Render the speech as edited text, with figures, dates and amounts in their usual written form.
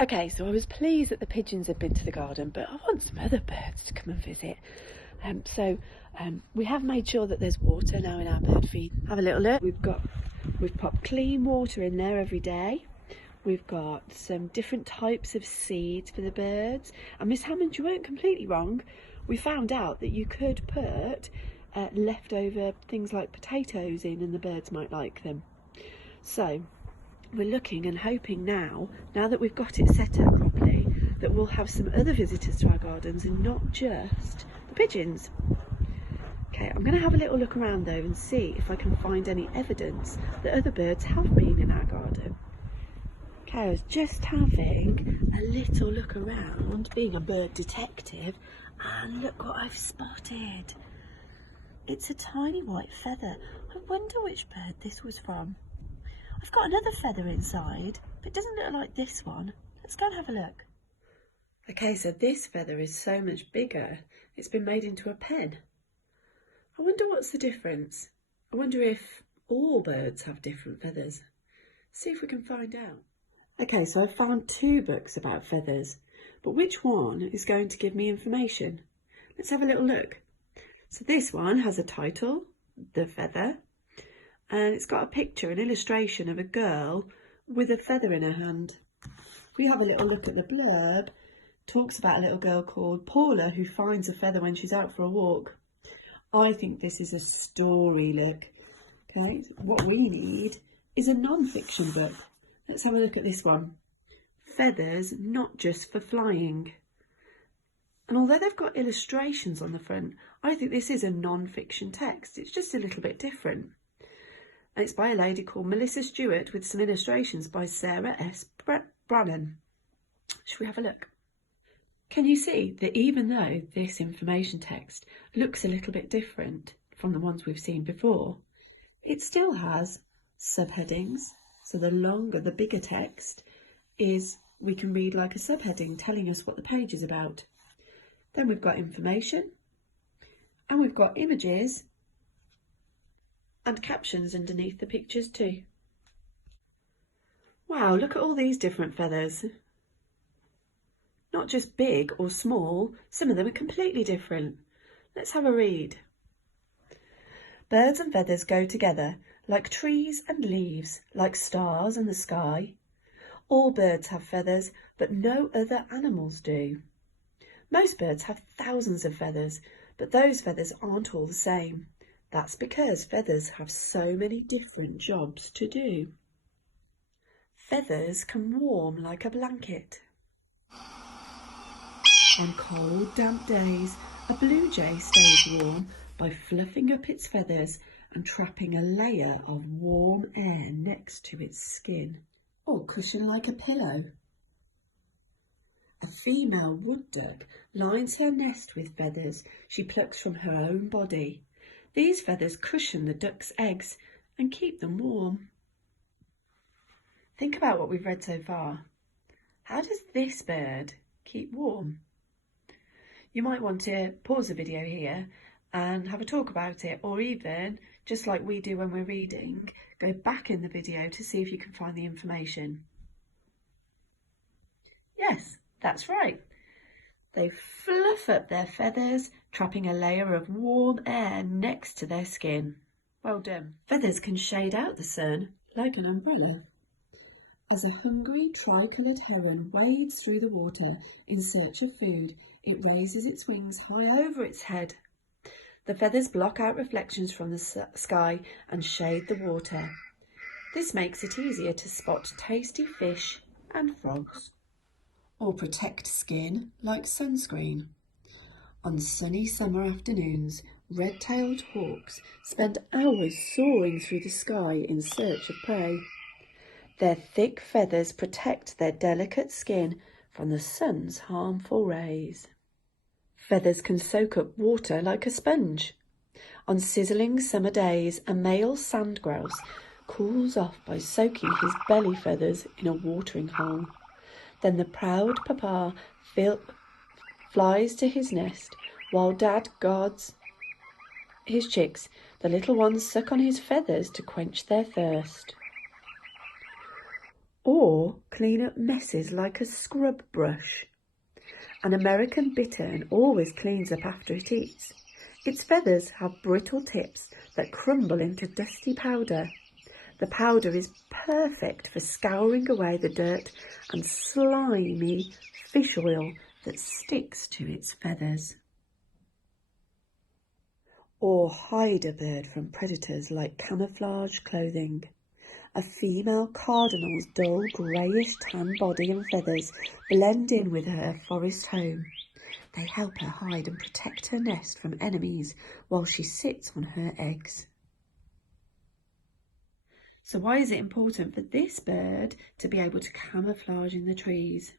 Okay, so I was pleased that the pigeons had been to the garden, but I want some other birds to come and visit. We have made sure that there's water now in our bird feed. Have a little look. We've popped clean water in there every day. We've got some different types of seeds for the birds. And Miss Hammond, you weren't completely wrong. We found out that you could put leftover things like potatoes in and the birds might like them. So we're looking and hoping now that we've got it set up properly, that we'll have some other visitors to our gardens and not just the pigeons. Okay, I'm going to have a little look around though and see if I can find any evidence that other birds have been in our garden. Okay, I was just having a little look around, being a bird detective, and look what I've spotted. It's a tiny white feather. I wonder which bird this was from. I've got another feather inside, but it doesn't look like this one. Let's go and have a look. Okay, so this feather is so much bigger. It's been made into a pen. I wonder what's the difference. I wonder if all birds have different feathers. See if we can find out. Okay, so I've found 2 books about feathers, but which one is going to give me information? Let's have a little look. So this one has a title, The Feather, and it's got a picture, an illustration of a girl with a feather in her hand. If we have a little look at the blurb, it talks about a little girl called Paula who finds a feather when she's out for a walk. I think this is a story, look. Okay, what we need is a non-fiction book. Let's have a look at this one. Feathers Not Just for Flying. And although they've got illustrations on the front, I think this is a non-fiction text. It's just a little bit different. And it's by a lady called Melissa Stewart with some illustrations by Sarah S. Brannan. Should we have a look? Can you see that even though this information text looks a little bit different from the ones we've seen before, it still has subheadings. So the bigger text is, we can read like a subheading telling us what the page is about. Then we've got information, and we've got images and captions underneath the pictures too. Wow, look at all these different feathers. Not just big or small, some of them are completely different. Let's have a read. Birds and feathers go together, like trees and leaves, like stars and the sky. All birds have feathers, but no other animals do. Most birds have thousands of feathers, but those feathers aren't all the same. That's because feathers have so many different jobs to do. Feathers can warm like a blanket. On cold, damp days, a blue jay stays warm by fluffing up its feathers and trapping a layer of warm air next to its skin, or cushion like a pillow. A female wood duck lines her nest with feathers she plucks from her own body. These feathers cushion the duck's eggs and keep them warm. Think about what we've read so far. How does this bird keep warm? You might want to pause the video here and have a talk about it, or even, just like we do when we're reading, go back in the video to see if you can find the information. Yes, that's right. They fluff up their feathers, trapping a layer of warm air next to their skin. Well done. Feathers can shade out the sun like an umbrella. As a hungry, tri-coloured heron wades through the water in search of food, it raises its wings high over its head. The feathers block out reflections from the sky and shade the water. This makes it easier to spot tasty fish and frogs. Or protect skin like sunscreen. On sunny summer afternoons, red-tailed hawks spend hours soaring through the sky in search of prey. Their thick feathers protect their delicate skin from the sun's harmful rays. Feathers can soak up water like a sponge. On sizzling summer days, a male sand grouse cools off by soaking his belly feathers in a watering hole. Then the proud papa flies to his nest while Dad guards his chicks. The little ones suck on his feathers to quench their thirst. or clean up messes like a scrub brush. An American bittern always cleans up after it eats. Its feathers have brittle tips that crumble into dusty powder. The powder is perfect for scouring away the dirt and slimy fish oil that sticks to its feathers. Or hide a bird from predators like camouflage clothing. A female cardinal's dull greyish tan body and feathers blend in with her forest home. They help her hide and protect her nest from enemies while she sits on her eggs. So why is it important for this bird to be able to camouflage in the trees?